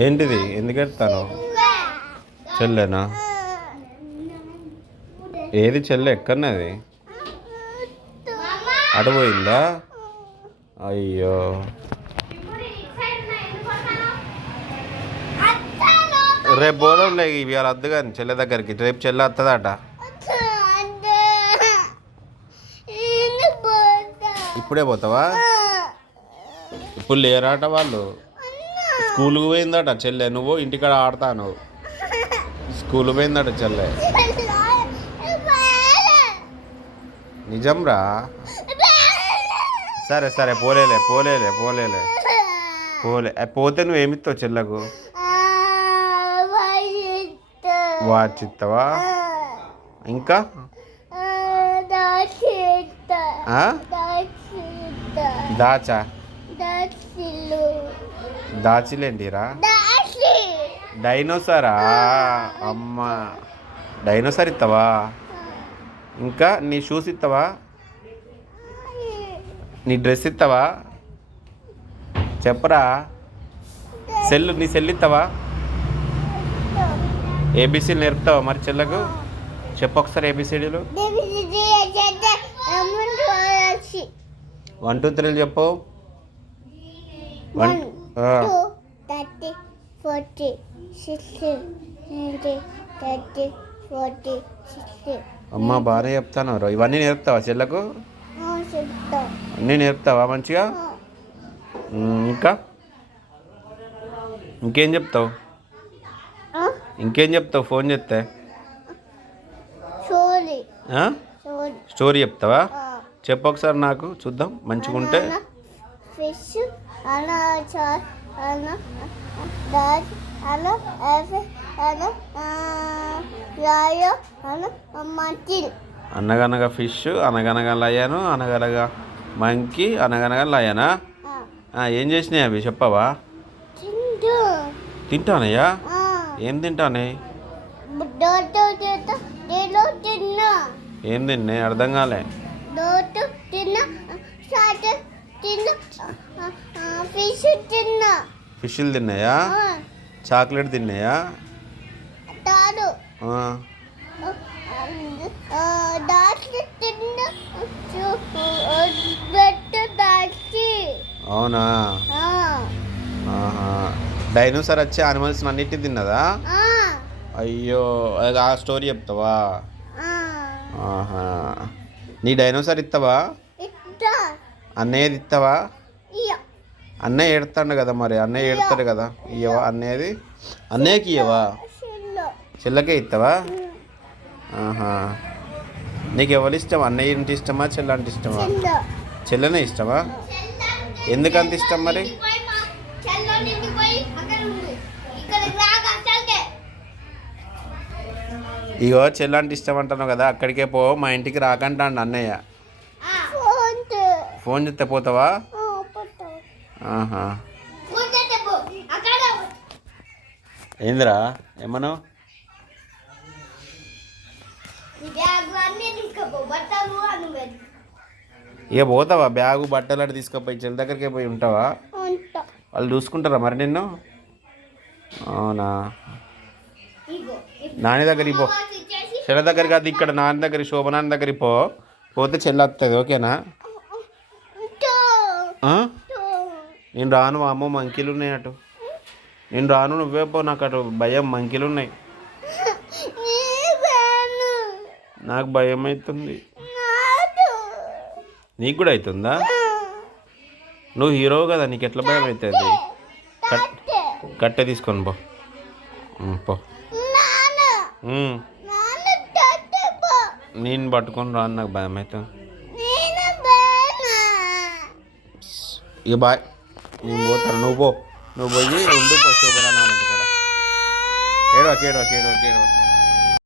ఏంటిది ఎందుకు ఎడతాను? చెల్లెనా? ఏది చెల్లె ఎక్కడన్నది? అడపోయిందా? అయ్యో రేపు పోదాంలే ఇవాళ వద్దు కానీ చెల్లె దగ్గరికి. రేపు చెల్లె వస్తుందట. ఇప్పుడే పోతావా? ఇప్పుడు లేరాట వాళ్ళు. స్కూల్కి పోయిందట చెల్లె. నువ్వు ఇంటికాడ ఆడతాను. స్కూల్ పోయిందట చెల్లె. నిజంరా? సరే సరే పోలేలే పోలేలే పోలేలే పోతే నువ్వేమిస్తావు చెల్లకు? వాచ్ ఇస్తావా? ఇంకా దాచా? దాచిలేంటిరా? డైనోసారా? అమ్మ డైనోసార్ ఇస్తావా? ఇంకా నీ షూస్ ఇస్తావా? నీ డ్రెస్ ఇస్తావా? చెప్పరా? నీ సెల్ ఇస్తావా? ఏబిసిలు నేర్పుతావా మరి చెల్లకు? చెప్పు ఒకసారి ఏబిసిడీలు. 1 2 3 చెప్పు. 1 2 30 40 60 70 30 40 60. అమ్మ బాగానే చెప్తాను. ఇవన్నీ నేర్పుతావా చెల్లకు? అన్నీ నేర్పుతావా మంచిగా? ఇంకేం చెప్తావు? ఇంకేం చెప్తావు ఫోన్ చేస్తే? స్టోరీ చెప్తావా? చెప్పు ఒకసారి నాకు చూద్దాం మంచిగా ఉంటే. ఫిష్ అనగనగా ఫిష్, అనగనగా లయను, అనగనగా మంకీ, అనగనగా లయనా? ఏం చేసినాయి అవి చెప్పవా? తింటానయ్యా? ఏం తింటానే? ఏం తిన్నాయి అర్థం కాలే. ఫిష్లు తిన్నాయా? చాక్లెట్ తిన్నాయా? అవునా? డైనోసార్ వచ్చి యానిమల్స్ అన్నిటిని తిన్నదా? అయ్యో ఆ స్టోరీ చెప్తావా? నీ డైనోసార్ ఇస్తావా? అన్నయ్యది ఇస్తావా? అన్నయ్య ఏడుతాడు కదా మరి. అన్నయ్య ఏడుతాడు కదా. ఇయ్యవా అన్నయ్యది? అన్నయ్యకి ఇయ్యవా? చెల్లకే ఇస్తావా? నీకు ఎవరు ఇష్టం? అన్నయ్య అంటే ఇష్టమా చెల్ల అంటే ఇష్టమా? చెల్లెనే ఇష్టమా? ఎందుకంత ఇష్టం మరి? ఇగో చెల్ల అంటే ఇష్టం అంటున్నావు కదా, అక్కడికే పో. మా ఇంటికి రాకంటాడు అన్నయ్య. ఫోన్ చేస్తే పోతావా? ఏందిరా ఏమను? ఇక పోతావా? బ్యాగు బట్టలు అటు తీసుకుపోయి చెల్లి దగ్గరికి పోయి ఉంటావా? వాళ్ళు చూసుకుంటారా మరి నిన్ను? అవునా? నాని దగ్గరికి పో. చెల్ల దగ్గర కాదు, ఇక్కడ నాన్న దగ్గర, శోభనాన్న దగ్గరికి పోతే చెల్లి వస్తుంది. ఓకేనా? నేను రాను. అమ్మో మంకీలు ఉన్నాయి అటు. నేను రాను, నువ్వే పో. నాకు అటు భయం, మంకీలు ఉన్నాయి. నాకు భయం అవుతుంది. నీకు కూడా అవుతుందా? నువ్వు హీరో కదా, నీకు ఎట్లా భయం అవుతుంది? కట్టె తీసుకొని పో. నేను పట్టుకొని రాను, నాకు భయం అవుతుంది. ఇక బాయ్, నేను పోతాను. నువ్వు పోయి ఉండు. శోభన ఏడవకి.